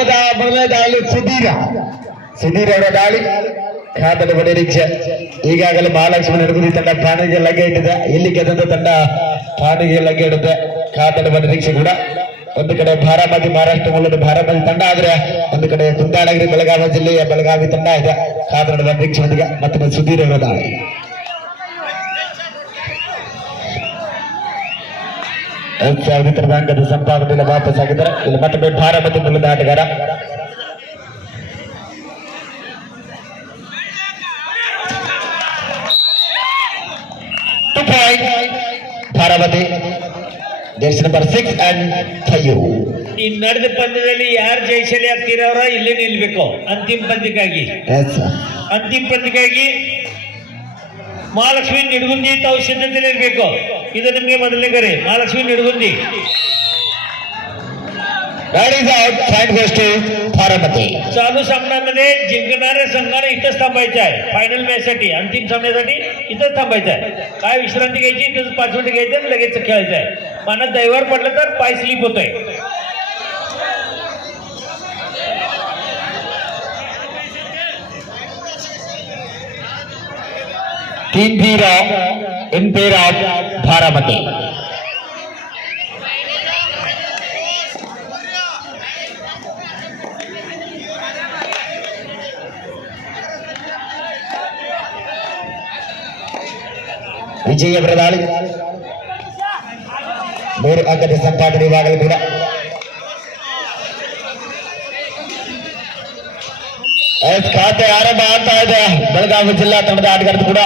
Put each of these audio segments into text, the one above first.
ಆರಂಭದ ಮೊದಲನೇ ದಾಳಿ ಸುಧೀರ್ ಅವರ ದಾಳಿ ಖಾತದ ಬಡ ನಿರೀಕ್ಷೆ. ಈಗಾಗಲೇ ಮಹಾಲಕ್ಷ್ಮಿ ನಡುಗುದಿ ತಂಡ ಪಾಣಿಗೆ ಲಗ್ಗೆ ಇಟ್ಟಿದೆ. ಇಲ್ಲಿ ಗೆದ್ದಂತ ತಂಡ ಪಾಣಿಗೆ ಲಗ್ಗೆ ಇಡುತ್ತೆ. ಖಾತದ ಬಡ ನಿರೀಕ್ಷೆ ಕೂಡ ಒಂದು ಕಡೆ ಬಾರಾಮತಿ ಮಹಾರಾಷ್ಟ್ರ ಮೂಲದ ಬಾರಾಮತಿ ತಂಡ ಆದ್ರೆ ಒಂದು ಕಡೆ ಕುಂದಾನಗಿರಿ ಬೆಳಗಾವಿ ಜಿಲ್ಲೆಯ ಬೆಳಗಾವಿ ತಂಡ ಇದೆ. ಖಾತದ ಬಡ ನಿರೀಕ್ಷೆಯೊಂದಿಗೆ ಮತ್ತೊಮ್ಮೆ ಸುಧೀರ್ ಅವರ ದಾಳಿ. ವಿತರಣಾ ಅಂಕದ ಸಂಪಾದನೆಯಲ್ಲಿ ವಾಪಸ್ ಆಗಿದ್ದಾರೆ. ಇಲ್ಲಿ ಮತ್ತೊಮ್ಮೆ ಬಾರಾಮತಿ ಮೂಲದ ಆಟಗಾರ ಬಾರಾಮತಿ ಜರ್ಸಿ ನಂಬರ್ 6 and 5. ಈ ನಡೆದ ಪಂದ್ಯದಲ್ಲಿ ಯಾರು ಜಯಶಾಲಿ ಆಗ್ತಿರೋರ ಇಲ್ಲೇ ನಿಲ್ಬೇಕು. ಅಂತಿಮ ಪಂದ್ಯಕ್ಕಾಗಿ ಮಹಾಲಕ್ಷ್ಮಿ ನಿಡಗುಂದಿ ತಾವು ಸಿದ್ಧತೆಯಲ್ಲಿ ಇರಬೇಕು. ಇದು ನಿಮಗೆ ಮೊದಲನೇ ಕರೆ. ಮಹಾಲಕ್ಷ್ಮಿ ನಿಡಗುಂದಿ चालू सामन्यामध्ये जिंकणाऱ्या संघाने इथंच थांबायचं आहे. फायनल मॅच साठी अंतिम सामन्यासाठी इथंच थांबायचं आहे. काय विश्रांती घ्यायची, इथंच 5 मिनिटं घ्यायचं, लगेच खेळायचं आहे. मनात दैवार पडलं तर पाय स्लिप होतोय. तीन इन पेर ऑफ बारामती. ವಿಜಯ ಅವರ ದಾಳಿ 3 ಅಂಕದ ಸಂಪಾದನೆ ಇವಾಗಲೂ ಕೂಡ ಖಾತೆ ಆರಂಭ ಆಗ್ತಾ ಇದೆ. ಬೆಳಗಾವಿ ಜಿಲ್ಲಾ ತಂಡದ ಆಟಗಾರರು ಕೂಡ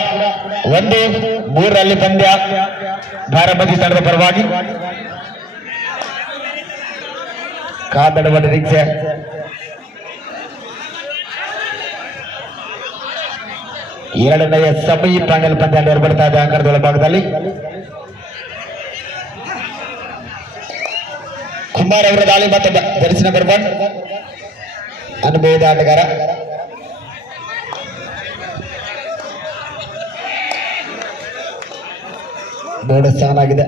1-3 ಪಂದ್ಯ ಬಾರಾಮತಿ ತಂಡದ ಪರವಾಗಿ. ಕಾದಡುವ ನಿರೀಕ್ಷೆ ಎರಡನೆಯ ಸೆಮಿ ಫೈನಲ್ ಪಂದ್ಯ ಏರ್ಪಡ್ತಾ ಇದೆ ಅಂಕಣದ ಒಳಭಾಗದಲ್ಲಿ. ಕುಮಾರ್ ಅವರ ದಾಳಿ ಮತ್ತು ಜರ್ಸಿ ನಂಬರ್ 1 ಅನುಭವದ ಆಟಗಾರ ಬೋರ್ಡ್ ಸ್ಥಾನ ಆಗಿದೆ.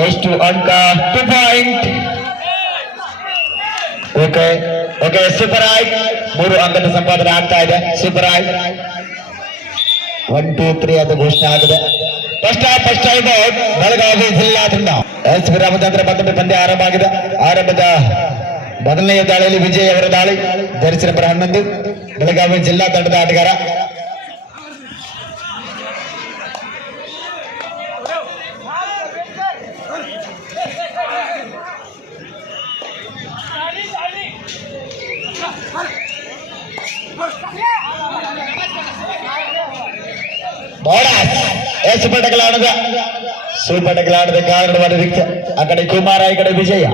ಎಷ್ಟು ಅಂಕ 2 ಪಾಯಿಂಟ್. ಓಕೆ ಸೂಪರ್ ಆಯ್ಟ್ 3 ಅಂಕದ ಸಂಪಾದನೆ ಆಗ್ತಾ ಇದೆ. ಸೂಪರ್ ಆಯ್ಟ್ 1 2 3 ಅದು ಘೋಷಣೆ ಆಗಿದೆ. ಫಸ್ಟ್ ಟೈಮ್ ಔಟ್ ಬೆಳಗಾವಿ ಜಿಲ್ಲಾ ತಂಡ. ವಿರಾಮದಂತರ ಮತ್ತೊಮ್ಮೆ ಪಂದ್ಯ ಆರಂಭ ಆಗಿದೆ. ಆರಂಭದ ಮೊದಲನೆಯ ದಾಳಿಯಲ್ಲಿ ವಿಜಯ್ ಅವರ ದಾಳಿ ಜರ್ಸಿ ನಂಬರ್ 11 ಬೆಳಗಾವಿ ಜಿಲ್ಲಾ ತಂಡದ ಆಟಗಾರ. ಸೂಪರ್ ಟಕಲ್ ಆಡದ ಕಾರಣವಾದ ನಿರೀಕ್ಷೆ. ಆ ಕಡೆ ಕುಮಾರ, ಈ ಕಡೆ ವಿಜಯ.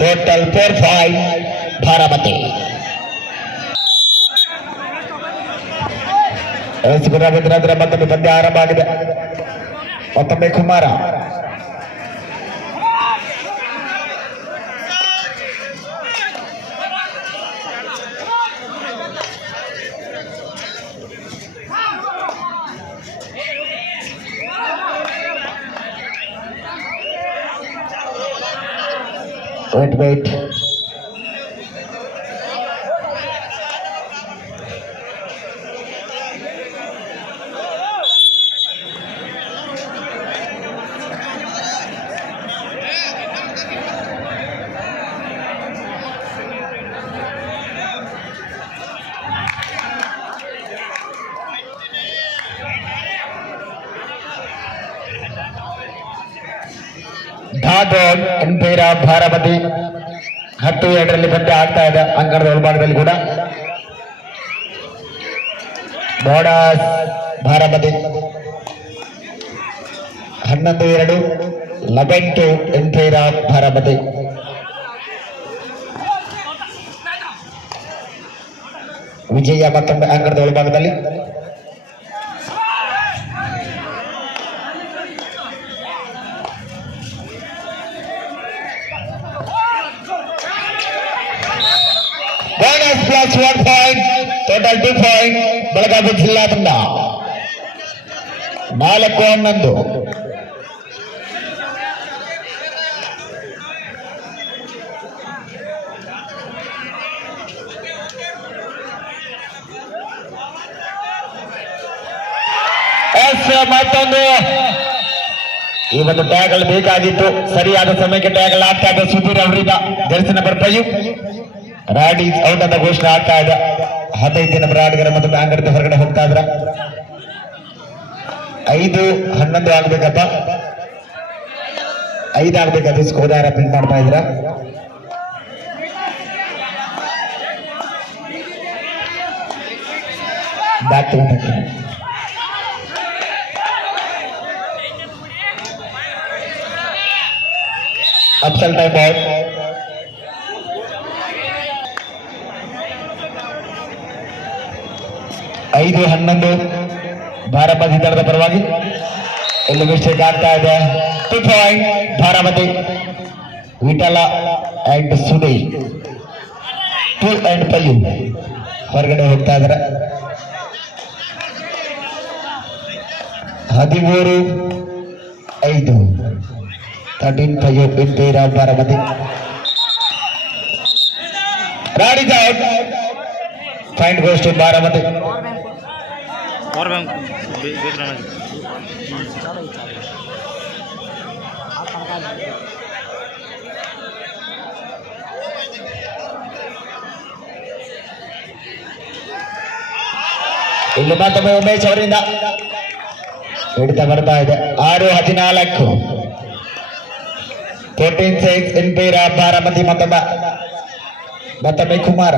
ಟೋಟಲ್ 4-5 ಬಾರಾಮತಿ. ಮತ್ತೊಮ್ಮೆ ಪಂದ್ಯ ಆರಂಭ ಆಗಿದೆ. ಮತ್ತೊಮ್ಮೆ ಕುಮಾರ wait. ಧಾದೋಡ್ ಎಂಪೈರ ಭಾರಮತಿ 10-2 ಪಂದ್ಯ ಆಗ್ತಾ ಇದೆ ಅಂಕಣದ ಒಳಭಾಗದಲ್ಲಿ ಕೂಡ ಬೋನಸ್ ಭಾರಮತಿ 11-2 11-2 ಎಂಪೈರ ಭಾರಮತಿ ವಿಜಯ ಮತ್ತೊಮ್ಮೆ ಅಂಕಣದ ಒಳಭಾಗದಲ್ಲಿ bonus plus 1 point total 2 point Belagavi ಜಿಲ್ಲಾ ತಂಡ 4-11 ಮತ್ತೊಂದು ಈ ಒಂದು ಟ್ಯಾಗಲ್ ಬೇಕಾಗಿತ್ತು ಸರಿಯಾದ ಸಮಯಕ್ಕೆ ಟ್ಯಾಗಲ್ ಆಗ್ತಾ ಇದೆ ಸುಧೀರ್ ಅವರಿಂದ ಜರ್ಸಿ ನಂಬರ್ 5 ರಾಡಿ ಔಟ್ ಅಂತ ಘೋಷಣೆ ಆಗ್ತಾ ಇದೆ 15 ನಂಬರ್ ಆಟಗಾರ ಮತ್ತೊಮ್ಮೆ ಅಂಗಡಿಗೆ ಹೊರಗಡೆ ಹೋಗ್ತಾ ಇದ್ರ 5-11 ಆಗ್ಬೇಕಪ್ಪ 5 ಆಗ್ಬೇಕದು ಸ್ಕೋರ್ ಯಾರ ಪ್ರಿಂಟ್ ಮಾಡ್ತಾ ಇದ್ರ ಬ್ಯಾಕ್ ಟು ಅಪ್ಸಲ್ ಟೈಮ್ ಔಟ್ ಐದು 11 ಭಾರಮತಿ ತಂಡದ ಪರವಾಗಿ ಇಲ್ಲಿ ಮಿಸ್ಟೇಕ್ ಆಗ್ತಾ ಇದೆ 2 point Bharamati Vithal and Sunil 2 and 5 ಹೊರಗಡೆ ಹೋಗ್ತಾ ಇದ್ದಾರೆ 13-5 13-5 ಎಂಪೈರ ಭಾರಮತಿ ರಾಡಿದ out point goes to Bharamati और मैम देख रहा हूँ ಇಲ್ಲಿ ಮತ್ತೊಮ್ಮೆ ಉಮೇಶ್ ಅವರಿಂದ ಹಿಡಿತ ಬರ್ತಾ ಇದೆ 6-14 14-6 ಎಂಪೈರ ಭಾರಮತಿ ಮತ್ತೊಮ್ಮೆ ಕುಮಾರ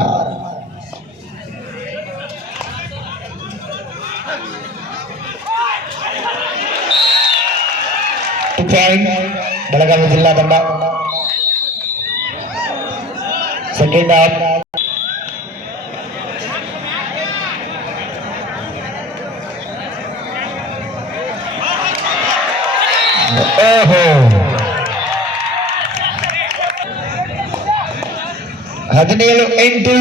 ಬೆಳಗಾವಿ ಜಿಲ್ಲಾ ತಂಡ ಸೆಕೆಂಡ್ ಹಾಫ್ ಓಹೋ 17-8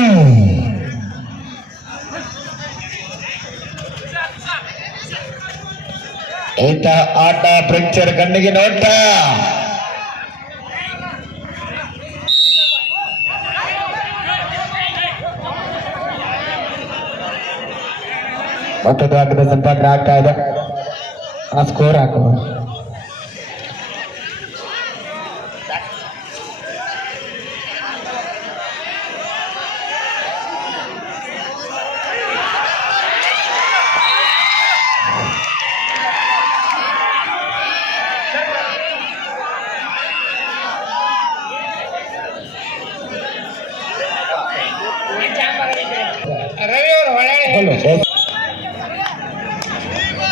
ಇಂತಹ ಆಟ ಪ್ರೇಕ್ಷಕರ ಕಣ್ಣಿಗೆ ನೋಟ ಮತ್ತೊಂದು ಆಟದ ಸಂಪಾದನೆ ಆಗ್ತಾ ಇದೆ ಆ ಸ್ಕೋರ್ ಹಾಕುವ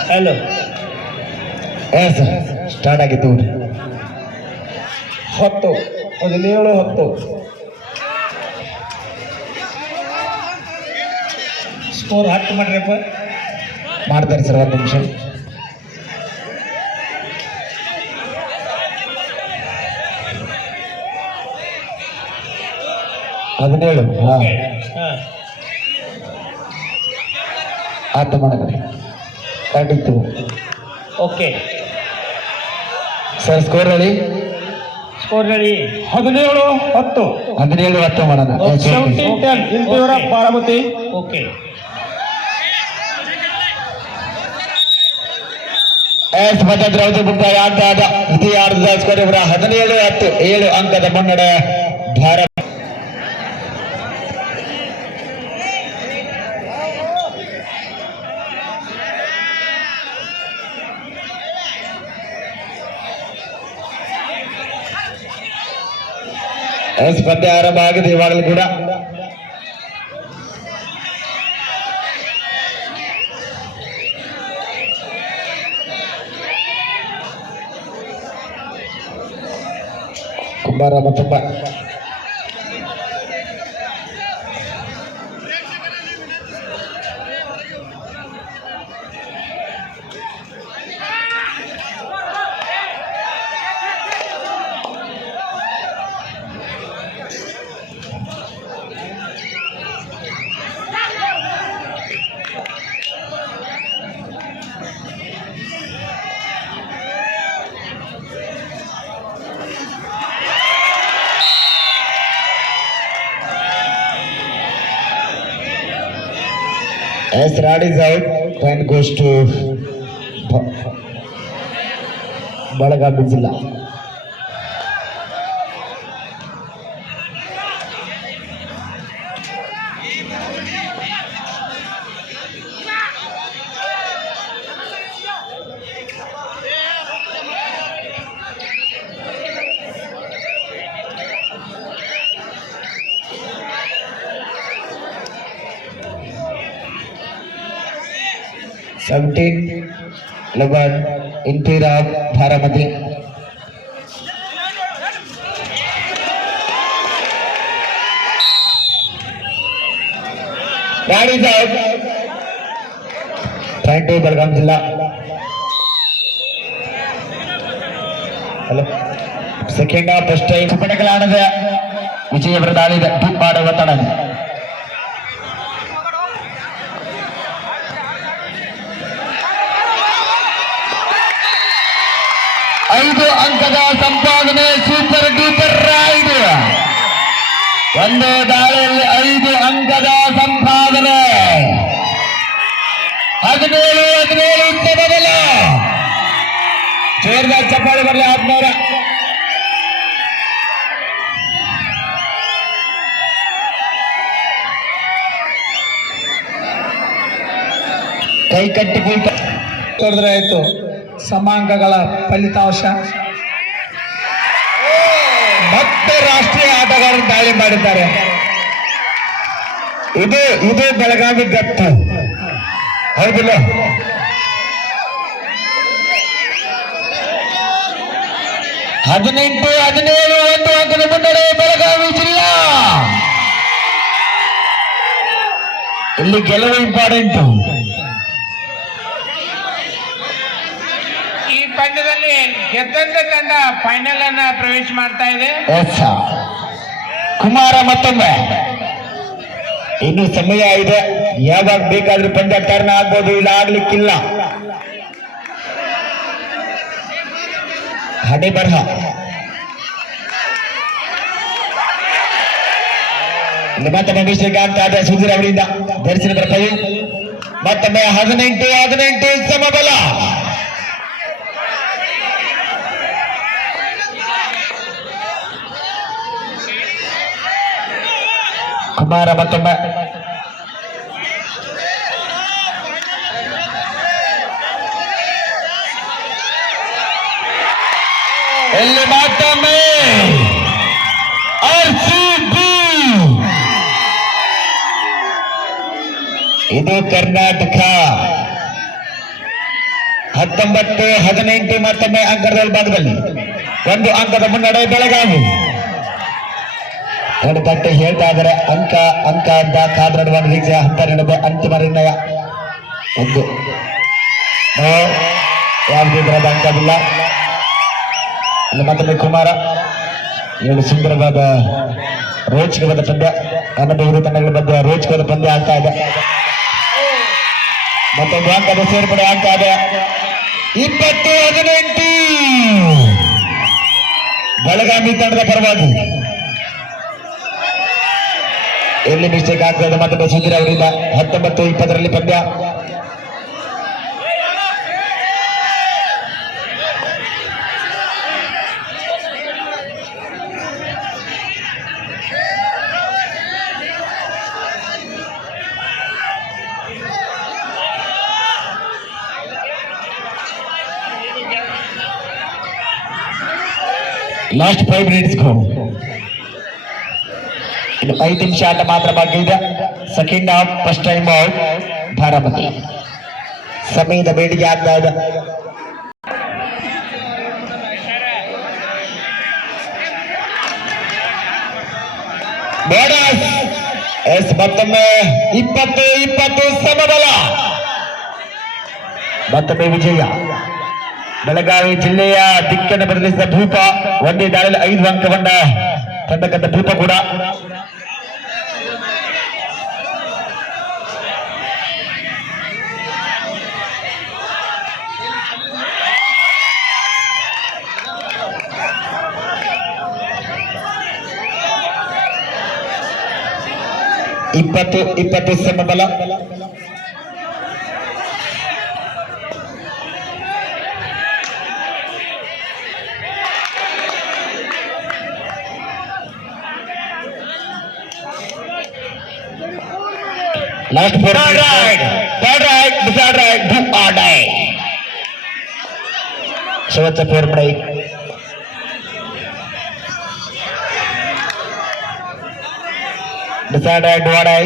10 ಹಲೋ ಸ್ಟಾರ್ಟ್ ಆಗಿತ್ತು 10 17-10 ಸ್ಕೋರ್ 10 ಮಾಡ್ರಪ್ಪ ಮಾಡ್ತಾರೆ ಸರ್ 1 ನಿಮಿಷ ಹದಿನೇಳು ಆತ ಮಾಡಿದ್ರೆ ಕಂಡಿತ್ತು ಓಕೆ ಸರ್ ಸ್ಕೋರ್ ಹೇಳಿ 17-10 17-10 ಮಾಡೋಣ ಬಾರಾಮತಿ ಓಕೆ ಎಸ್ ಮತ್ತೆ ದ್ರೌಪದಿ ಮುಕ್ತಾಯ ಆಗ್ತಾ ಇದ್ದ ದ್ವಿತೀಯಾರ್ಧದ ಸ್ಕೋರ್ ಇವರ 17-10 7 ಅಂಕದ ಮುನ್ನಡೆ ಭಾರತ ಸ್ಪರ್ಧೆ ಆರಂಭ ಆಗಿದೆ ಇವಾಗಲೂ ಕೂಡ. ಕುಂಬಾರ ಮತ್ತೊಬ್ಬ as Rad is out, point goes to Balagam Zilla. Seventeen, 11, Intira Bharamati. Rad is out. Trying to Balagam Zilla. Hello. Second half, first time. Supernakalanada. Vijay Bradali, the two part of Vatanan. ಐದು ಅಂಕದ ಸಂಪಾದನೆ, super duper ride. ಒಂದು ದಾಳಿಯಲ್ಲಿ 5 ಅಂಕದ ಸಂಪಾದನೆ. 17 ಉತ್ತಮ ಬಲ. ಜೋರ್ದಾರ್ ಚಪ್ಪಾಳೆ ಬರಲಿ ಆತ್ಮವರ. ಕೈ ಕಟ್ಟಿ ತೊಡೆದ್ರೆ ಆಯ್ತು. ಸಮಾಂಕಗಳ ಫಲಿತಾಂಶ ಮತ್ತೆ ರಾಷ್ಟ್ರೀಯ ಆಟಗಾರರು ದಾಳಿ ಮಾಡಿದ್ದಾರೆ. ಇದು ಬೆಳಗಾವಿ ಗತ್ತು, ಹೌದಿಲ್ಲ? ಹದಿನೆಂಟು 17 1 ಅಂಕದ ಮುನ್ನಡೆ ಬೆಳಗಾವಿ ಜಿಲ್ಲಾ. ಇಲ್ಲಿ ಗೆಲುವು ಇಂಪಾರ್ಟೆಂಟ್. ಈ ಪಂದ್ಯದಲ್ಲಿ ಗೆದ್ದಂತ ತಂಡ ಫೈನಲ್ ಅನ್ನ ಪ್ರವೇಶ ಮಾಡ್ತಾ ಇದೆ. ಕುಮಾರ ಮತ್ತೊಮ್ಮೆ ಇನ್ನು ಸಮಯ ಇದೆ, ಯಾವಾಗ ಬೇಕಾದ್ರೂ ಪಂದ್ಯ ಟರ್ನ್ ಆಗ್ಬೋದು, ಇಲ್ಲ ಆಗ್ಲಿಕ್ಕಿಲ್ಲ. ಹಣೆ ಬರಹ. ಮತ್ತೊಮ್ಮೆ ಮಿಸ್ಟೇಕ್ ಆಗ್ತಾ ಇದೆ ಸುಧೀರ್ ಅವರಿಂದ. ಧರಿಸಿದ ಪ್ರಭು ಮತ್ತೊಮ್ಮೆ 18 ಸಮಬಲ. ಕುಮಾರ ಮತ್ತೊಮ್ಮೆ ಇಲ್ಲಿ ಮತ್ತೊಮ್ಮೆ RCB. ಇದು ಕರ್ನಾಟಕ. 19-18 ಮತ್ತೊಮ್ಮೆ ಅಂಕದ ಭಾಗದಲ್ಲಿ 1 ಅಂಕದ ಮುನ್ನಡೆ ಬೆಳಗಾವಿ. ತಟ್ಟೆ ಹೇಳ್ತಾ ಇದ್ದಾರೆ ಅಂಕ ಅಂತ ಕಾದ್ರಾಡುವ ನಿರೀಕ್ಷೆ. ಹಂತ ನಡೆದ ಅಂತಿಮ ನಿರ್ಣಯ. ಒಂದು ಯಾವುದೇ ತರಹದ ಅಂಕವಿಲ್ಲ. ಇಲ್ಲಿ ಮತ್ತೊಮ್ಮೆ ಕುಮಾರ. 7 ಸುಂದರವಾದ ರೋಚಕವಾದ ಪಂದ್ಯ. ಅನ್ನಬಹುದು ತಂಡಗಳ ಮಧ್ಯೆ ರೋಚಕವಾದ ಪಂದ್ಯ ಆಗ್ತಾ ಇದೆ. ಮತ್ತೊಂದು ಅಂಕದ ಸೇರ್ಪಡೆ ಆಗ್ತಾ ಇದೆ. 20-18 ಬೆಳಗಾವಿ ತಂಡದ ಪರವಾಗಿ. ಎಲ್ಲಿ ಮಿಸ್ಟೇಕ್ ಆಗ್ತದೆ ಮತ್ತೊಮ್ಮೆ ಸುಧೀರ್ ಅವರಿಂದ. 19-20 ಪಂದ್ಯ. Last 5 minutes go. ಇನ್ನು 5 ನಿಮಿಷ ಆಟ ಮಾತ್ರ ಬಾಕಿ ಇದೆ. Second half first time out Baramati. ಸಮಯದ ಬೇಡಿಕೆ ಆಗ್ತಾ ಇದೆ. ಬೋನಸ್ ಎಸ್ ಮತ್ತೊಮ್ಮೆ 20-20 ಸಮಬಲ. ಮತ್ತೊಮ್ಮೆ ವಿಜಯ. ಬೆಳಗಾವಿ ಜಿಲ್ಲೆಯ ದಿಕ್ಕನ್ನು ಬದಲಿಸಿದ ಭೂಪ ಒಂದೇ ದಾಳಿಯಲ್ಲಿ 5 ಅಂಕವನ್ನ ತಂದಕ್ಕಂಥ ಭೂಪ ಕೂಡ ಇಪ್ಪತ್ತು ಸಮಬಲ. Last four raid decide raid do or die. शेवटचा four break. Decide raid do or die.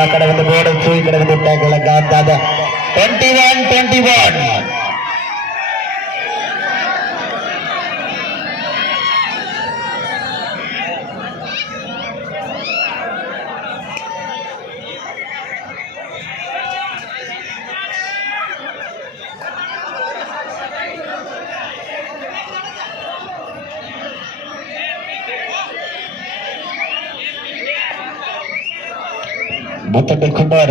ಆ ಕಡೆ ಒಂದು ಬೋರ್ಡ್ ಇತ್ತು, ಈ ಕಡೆ ಒಂದು ಟ್ಯಾಕಲ್ ಗಾದ್ದಾದ 21-21. मತ್ತೊಂದು ಕುಮಾರ.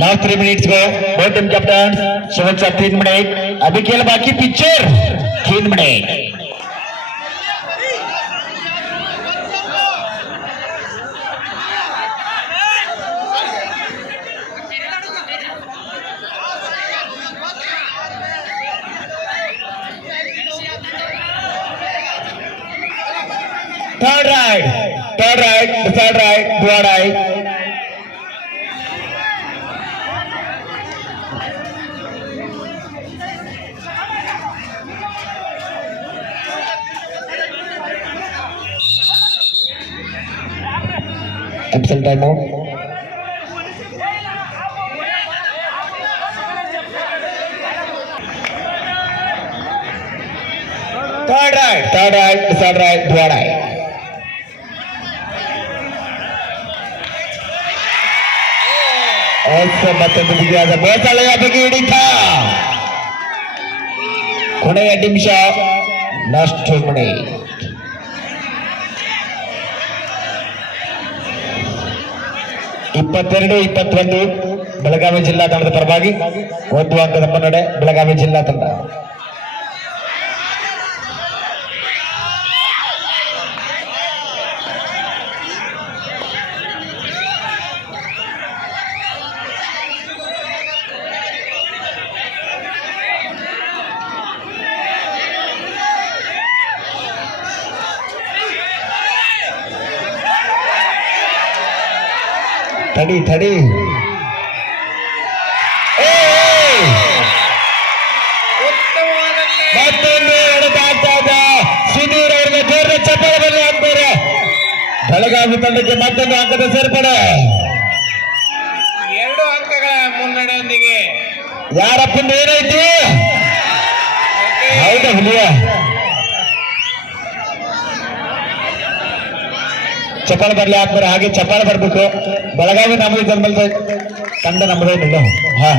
लास्ट 3 मिनट्स को बोथ टीम कैप्टन शेवटचा 3 मिनिट. अभी खेळ बाकी picture 3 minute. Third raid decide raid do or die. Absolute time out. Third right, decide right, do or die. ऐसे मತ್ತೊಂದು ಬಿಗಿಯಾದ ಬೋಸಳೆಯ ಬಿಗಿ ಹಿಡಿತ. ಕೊನೆಯ ನಿಮಿಷ ಲಾಸ್ಟ್ ಮಿನಿಟ್. ಇಪ್ಪತ್ತೆರಡು 21 ಬೆಳಗಾವಿ ಜಿಲ್ಲಾ ತಂಡದ ಪರವಾಗಿ 1 ಅಂಕದ ಮುನ್ನಡೆ ಬೆಳಗಾವಿ ಜಿಲ್ಲಾ ತಂಡ. ತಡಿ ಮತ್ತೊಂದು ಎಡದಾಗ್ತಾದ ಸುಧೀರ್ ಅವರಿಗೆ ಜೋರ ಚಪ್ಪಾಳೆ ಹಾಕ್ತಾರೆ. ಬೆಳಗಾವಿ ತಂಡಕ್ಕೆ ಮತ್ತೊಂದು ಅಂಕದ ಸೇರ್ಪಡೆ. 2 ಅಂಕಗಳ ಮುನ್ನಡೆಯೊಂದಿಗೆ ಯಾರಪ್ಪಂದು ಏನೈತಿ? ಹೌದಾ ಹುಲಿಯ ಚಪ್ಪಾಳೆ ಬರ್ಲಿ ಆದ್ಮೇಲೆ ಹಾಗೆ ಚಪ್ಪಾಳೆ ಬರ್ಬೇಕು. ಬೆಳಗಾವಿ ನಮ್ಮದು ತಂಡ ನಮ್ಮದೇನಿಲ್ಲ. ಹಾ,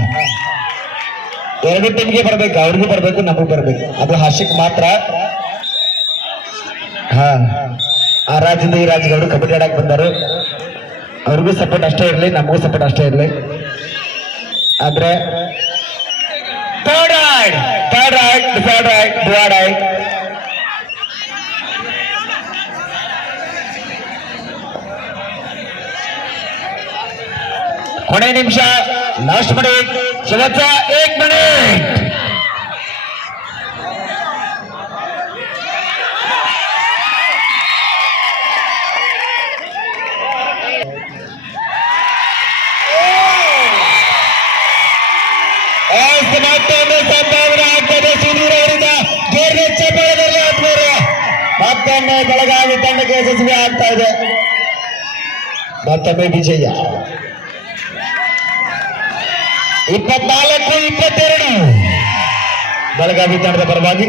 2 ಟೀಮ್ಗೆ ಬರ್ಬೇಕು, ಅವ್ರಿಗೂ ಬರ್ಬೇಕು, ನಮಗೂ ಬರ್ಬೇಕು. ಅದು ಹಾಸ್ಯಕ್ಕೆ ಮಾತ್ರ. ಹಾ, ಆ ರಾಜ್ಯದಿಂದ ಈ ರಾಜ್ಯಕ್ಕೆ ಅವರು ಕಬಡ್ಡಿ ಆಡಕ್ ಬಂದರು. ಅವ್ರಿಗೂ ಸಪೋರ್ಟ್ ಅಷ್ಟೇ ಇರಲಿ, ನಮಗೂ ಸಪೋರ್ಟ್ ಅಷ್ಟೇ ಇರಲಿ. ಆದ್ರೆ third right do or dye. ಕೊನೆ ನಿಮಿಷ ಲಾಸ್ಟ್ ಮಿನಿಟ್ शेवटचा 1 मिनिट. ಮತ್ತೊಂದು ಸಂಭಾವನೆ ಆಗ್ತದೆ ಸುಧೀರ್ ಅವರಿಂದ ಜೋರಿನ ಚಪ್ಪಾಳೆಯಲ್ಲಿ ಆತ್ಮೀಯರೇ. ಮತ್ತೊಮ್ಮೆ ಬೆಳಗಾವಿ ತಂಡಕ್ಕೆ ಯಶಸ್ವಿ ಆಗ್ತಾ ಇದೆ. ಮತ್ತೊಮ್ಮೆ ವಿಜಯ 24-22 ಬೆಳಗಾವಿ ತಂಡದ ಪರವಾಗಿ.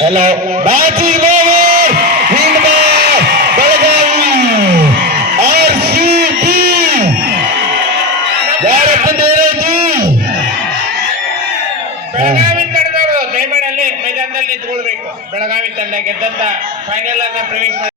Hello, batting over, win by Belagavi, RCB, Belagavi ತಂಡದವರು ದಯಮಾಡಿ ಅಲ್ಲಿ ಮೈದಾನದಲ್ಲಿ ನಿಂತ್ಕೊಳ್ಬೇಕು. ಬೆಳಗಾವಿ ತಂಡ ಗೆದ್ದಂತ ಫೈನಲ್ ಅನ್ನ ಪ್ರವೇಶ